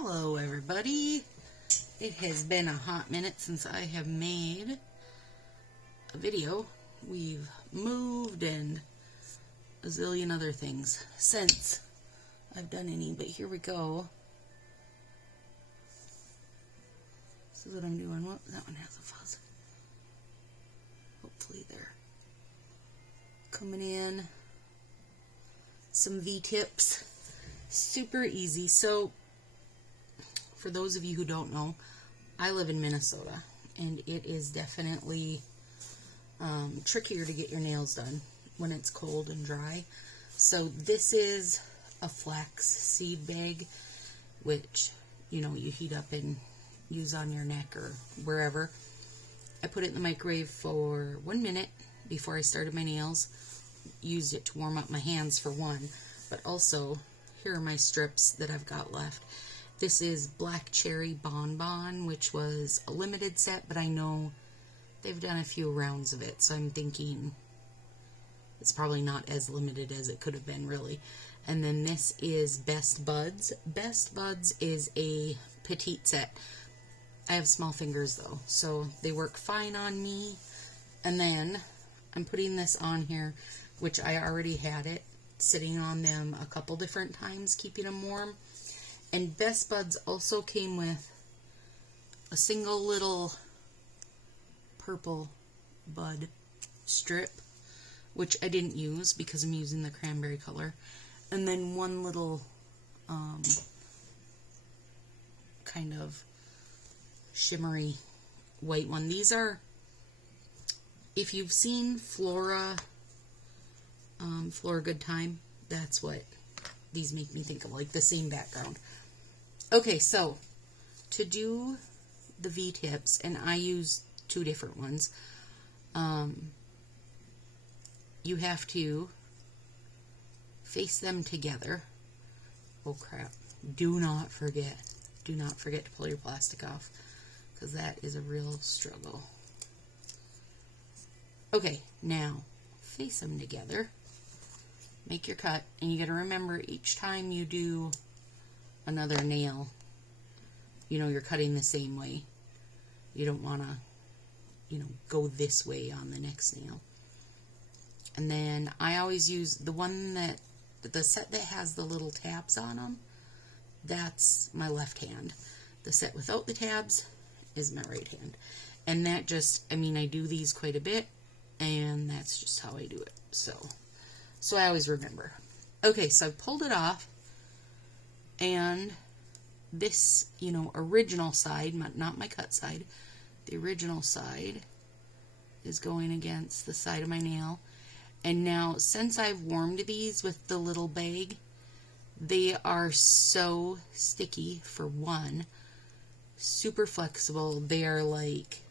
Hello everybody. It has been a hot minute since I have made a video. We've moved and a zillion other things since I've done any, but here we go. This is what I'm doing. What? That one has a fuzz. Hopefully they're coming in. Some V-tips. Super easy. So, for those of you who don't know, I live in Minnesota, and it is definitely trickier to get your nails done when it's cold and dry. So this is a flax seed bag, which, you know, you heat up and use on your neck or wherever. I put it in the microwave for 1 minute before I started my nails. Used it to warm up my hands for one, but also here are my strips that I've got left. This is Black Cherry Bonbon, which was a limited set, but I know they've done a few rounds of it, so I'm thinking it's probably not as limited as it could have been, really. And then this is Best Buds. Best Buds is a petite set. I have small fingers, though, so they work fine on me. And then I'm putting this on here, which I already had it sitting on them a couple different times, keeping them warm. And Best Buds also came with a single little purple bud strip, which I didn't use because I'm using the cranberry color. And then one little kind of shimmery white one. These are, if you've seen Flora Good Time, that's what these make me think of, like the same background. Okay, so to do the V-tips, and I use two different ones, you have to face them together. Oh crap, do not forget to pull your plastic off, because that is a real struggle. Okay, now face them together, make your cut, and you got to remember each time you do another nail, you know, you're cutting the same way. You don't want to, you know, go this way on the next nail. And then I always use the one that, the set that has the little tabs on them, that's my left hand. The set without the tabs is my right hand. And that just, I mean, I do these quite a bit, and that's just how I do it. So I always remember. Okay, so I pulled it off, and this, you know, original side, not my cut side, the original side is going against the side of my nail. And now, since I've warmed these with the little bag, they are so sticky, for one, super flexible. They are like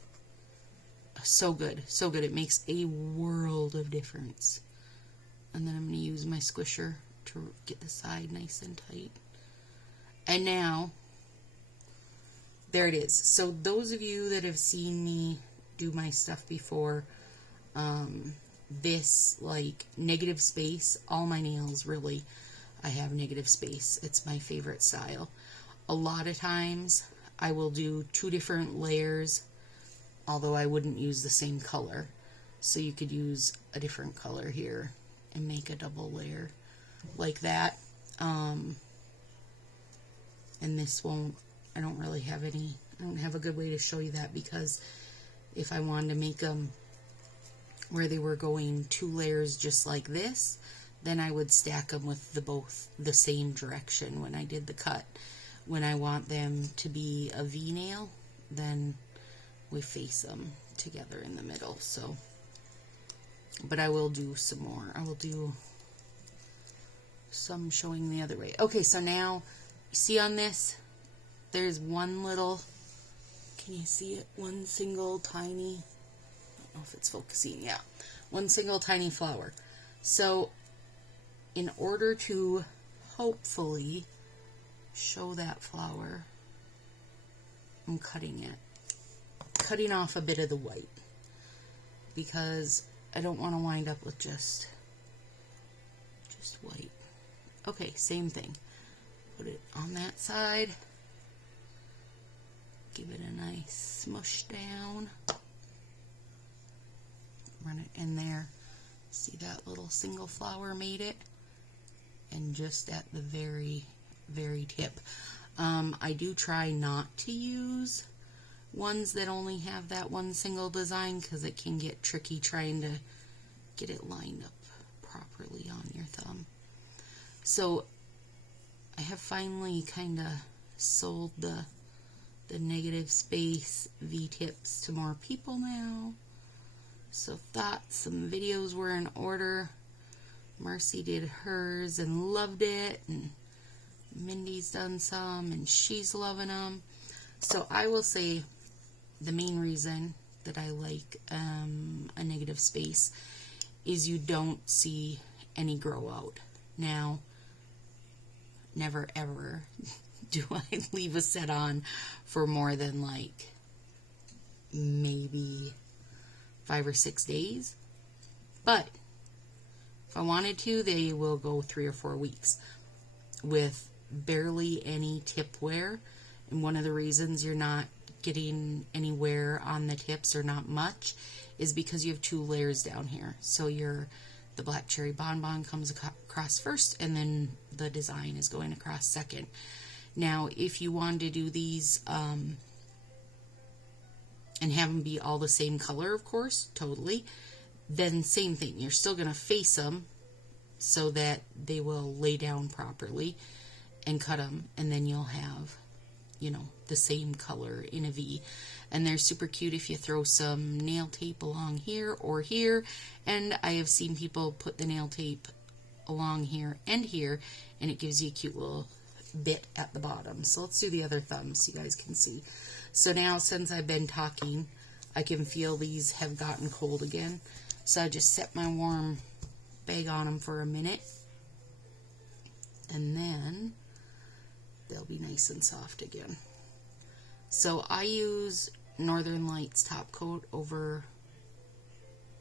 so good, so good. It makes a world of difference. And then I'm going to use my squisher to get the side nice and tight. And now, there it is. So those of you that have seen me do my stuff before, this, like, negative space, all my nails, really, I have negative space. It's my favorite style. A lot of times, I will do two different layers, although I wouldn't use the same color. So you could use a different color here and make a double layer like that. And this won't, I don't really have any, I don't have a good way to show you that, because if I wanted to make them where they were going two layers just like this, then I would stack them with both the same direction when I did the cut. When I want them to be a V nail, then we face them together in the middle. So, but I will do some more. I will do some showing the other way. Okay, so now, see on this, there's one little, can you see it? One single tiny, I don't know if it's focusing, yeah. One single tiny flower. So, in order to hopefully show that flower, I'm cutting it. Cutting off a bit of the white, because I don't want to wind up with just white. Okay, same thing. Put it on that side, Give it a nice smush down. Run it in there. See that little single flower made it? And just at the very, very tip. I do try not to use ones that only have that one single design because it can get tricky trying to get it lined up properly on your thumb. So I have finally kind of sold the negative space V-tips to more people now. So thought some videos were in order. Marcy did hers and loved it, and Mindy's done some and she's loving them. So I will say the main reason that I like a negative space is you don't see any grow out. Now, never ever do I leave a set on for more than like maybe 5 or 6 days. But if I wanted to, they will go 3 or 4 weeks with barely any tip wear. And one of the reasons you're not getting any wear on the tips, or not much, is because you have 2 layers down here. So the black cherry bonbon comes across first, and then the design is going across second. Now, if you wanted to do these and have them be all the same color, of course, totally, then same thing. You're still going to face them so that they will lay down properly and cut them, and then you'll have, you know, the same color in a V. And they're super cute if you throw some nail tape along here or here. And I have seen people put the nail tape along here and here, and it gives you a cute little bit at the bottom. So let's do the other thumb so you guys can see. So now, since I've been talking, I can feel these have gotten cold again. So I just set my warm bag on them for a minute, and then they'll be nice and soft again. So I use Northern Lights top coat over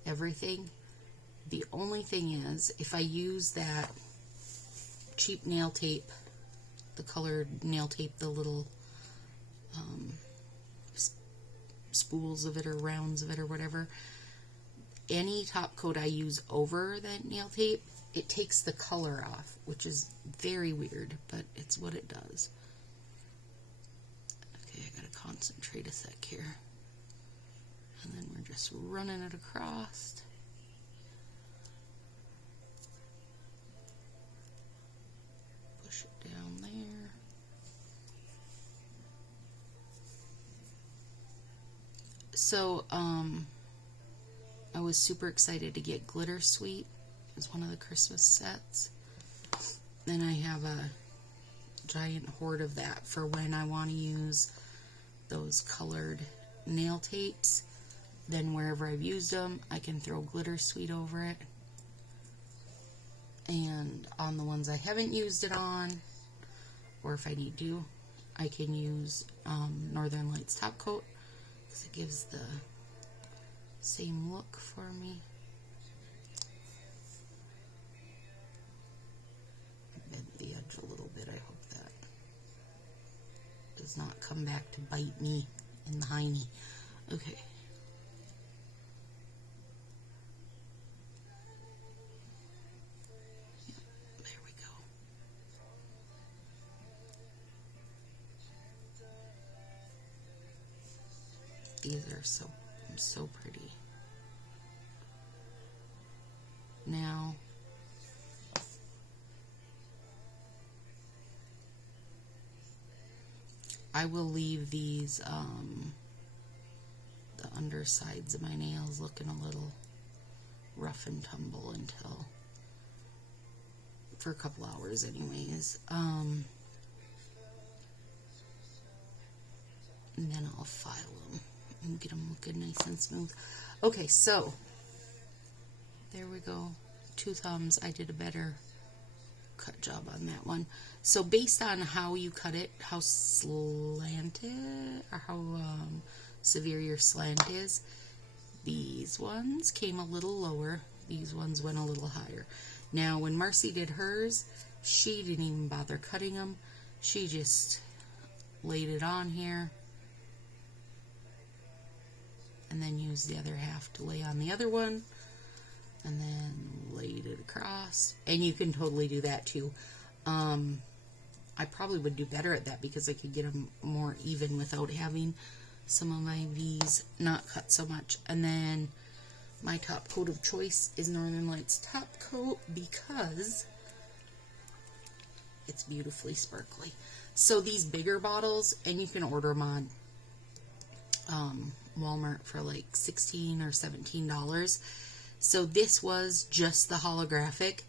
everything. The only thing is, if I use that cheap nail tape, the colored nail tape, the little spools of it or rounds of it or whatever, any top coat I use over that nail tape, it takes the color off, which is very weird, but it's what it does. Okay, I gotta concentrate a sec here. And then we're just running it across. Push it down there. So, I was super excited to get Glitter Sweet as one of the Christmas sets. Then I have a giant hoard of that for when I want to use those colored nail tapes. Then wherever I've used them, I can throw Glitter Sweet over it. And on the ones I haven't used it on, or if I need to, I can use Northern Lights top coat, because it gives the same look for me. I bent the edge a little bit. I hope that does not come back to bite me in the hiney. Okay. Yep, there we go. These are so pretty. Now, I will leave these, the undersides of my nails looking a little rough and tumble until, for a couple hours anyways. And then I'll file them and get them looking nice and smooth. Okay, so there we go. 2 thumbs. I did a better cut job on that one. So based on how you cut it, how slanted or how severe your slant is, these ones came a little lower. These ones went a little higher. Now, when Marcy did hers, she didn't even bother cutting them. She just laid it on here and then use the other half to lay on the other one, and then laid it across. And you can totally do that too. I probably would do better at that because I could get them more even without having some of my V's not cut so much. And then my top coat of choice is Northern Lights Top Coat because it's beautifully sparkly. So these bigger bottles, and you can order them on Walmart for like $16 or $17. So this was just the holographic,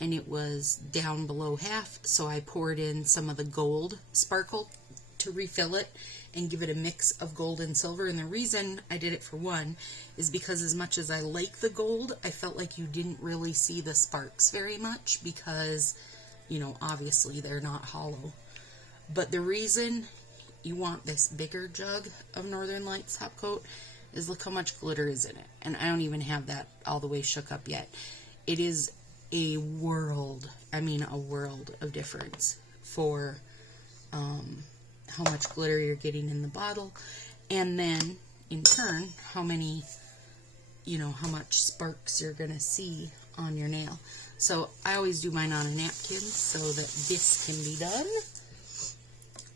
and it was down below half, so I poured in some of the gold sparkle to refill it and give it a mix of gold and silver. And the reason I did it for one is because as much as I like the gold, I felt like you didn't really see the sparks very much because, you know, obviously they're not hollow. But the reason you want this bigger jug of Northern Lights Top Coat is look how much glitter is in it. And I don't even have that all the way shook up yet. It is a world of difference for how much glitter you're getting in the bottle, and then in turn how much sparks you're gonna see on your nail. So I always do mine on a napkin so that this can be done.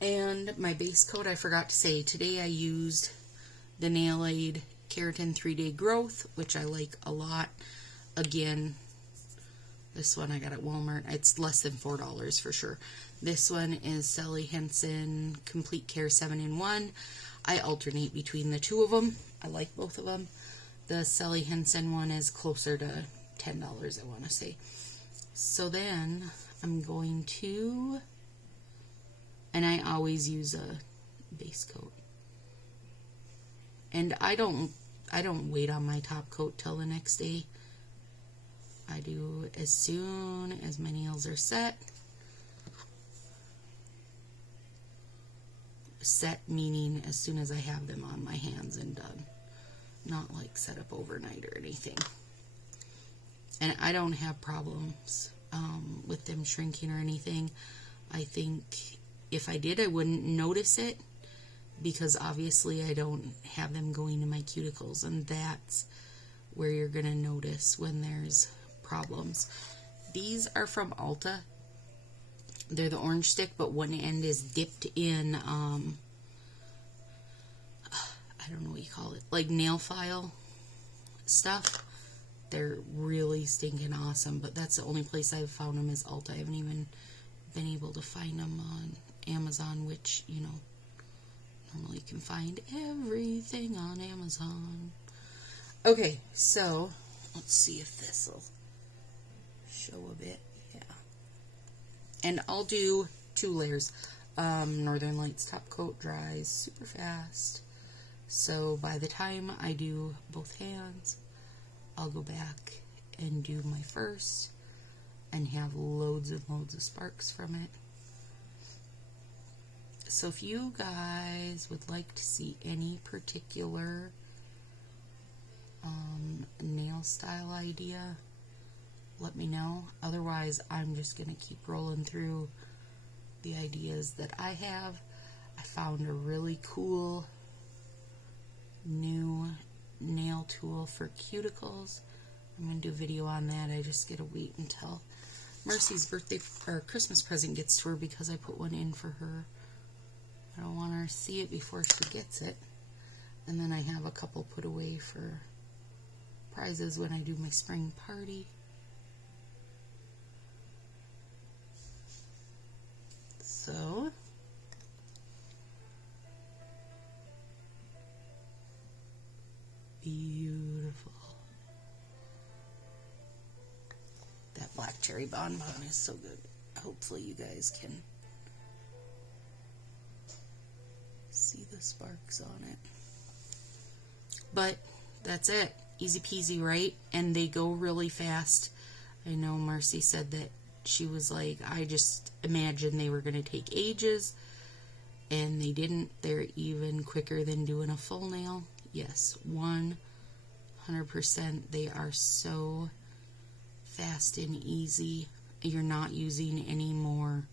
And my base coat, I forgot to say, today I used the Nail Aid Keratin 3-Day Growth, which I like a lot. Again, this one I got at Walmart. It's less than $4 for sure. This one is Sally Hansen Complete Care 7-in-1. I alternate between the two of them. I like both of them. The Sally Hansen one is closer to $10, I want to say. So then I'm going to, and I always use a base coat. And I don't wait on my top coat till the next day. I do as soon as my nails are set. Set meaning as soon as I have them on my hands and done. Not like set up overnight or anything. And I don't have problems with them shrinking or anything. I think if I did, I wouldn't notice it because obviously I don't have them going to my cuticles, and that's where you're going to notice when there's problems. These are from Ulta. They're the orange stick, but one end is dipped in, I don't know what you call it, like nail file stuff. They're really stinking awesome, but that's the only place I've found them is Ulta. I haven't even been able to find them on Amazon, which, you know, normally you can find everything on Amazon. Okay, so let's see if this will show a bit. Yeah. And I'll do 2 layers. Northern Lights Top Coat dries super fast. So by the time I do both hands, I'll go back and do my first and have loads and loads of sparks from it. So if you guys would like to see any particular nail style idea, let me know. Otherwise, I'm just going to keep rolling through the ideas that I have. I found a really cool new nail tool for cuticles. I'm going to do a video on that. I just got to wait until Mercy's birthday or Christmas present gets to her because I put one in for her. I don't want her to see it before she gets it. And then I have a couple put away for prizes when I do my spring party. So beautiful. That black cherry bonbon is so good. Hopefully you guys can see the sparks on it. But that's it. Easy peasy, right? And they go really fast. I know Marcy said that she was like, I just imagined they were going to take ages, and they didn't. They're even quicker than doing a full nail. Yes, 100%. They are so fast and easy. You're not using any more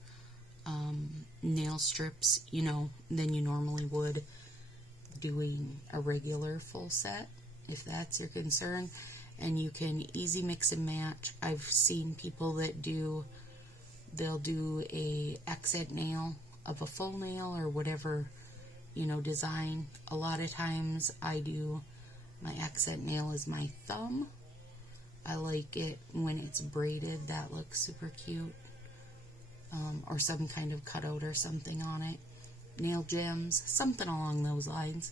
nail strips, you know, than you normally would. doing a regular full set, if that's your concern. And you can easy mix and match. I've seen people that they'll do a accent nail of a full nail or whatever, design. A lot of times I do my accent nail is my thumb. I like it when it's braided. That looks super cute. Or some kind of cutout or something on it. Nail gems, something along those lines.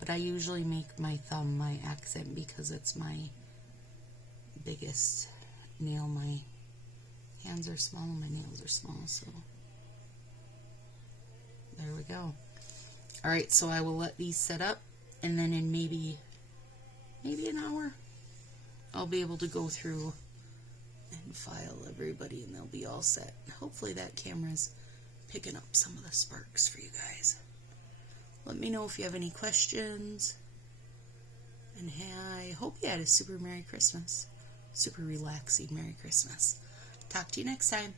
But I usually make my thumb my accent because it's my biggest nail. My hands are small, my nails are small, so there we go. Alright, so I will let these set up, and then in maybe an hour, I'll be able to go through and file everybody, and they'll be all set. Hopefully that camera's picking up some of the sparks for you guys. Let me know if you have any questions, and I hope you had a super Merry Christmas. Super relaxing Merry Christmas. Talk to you next time.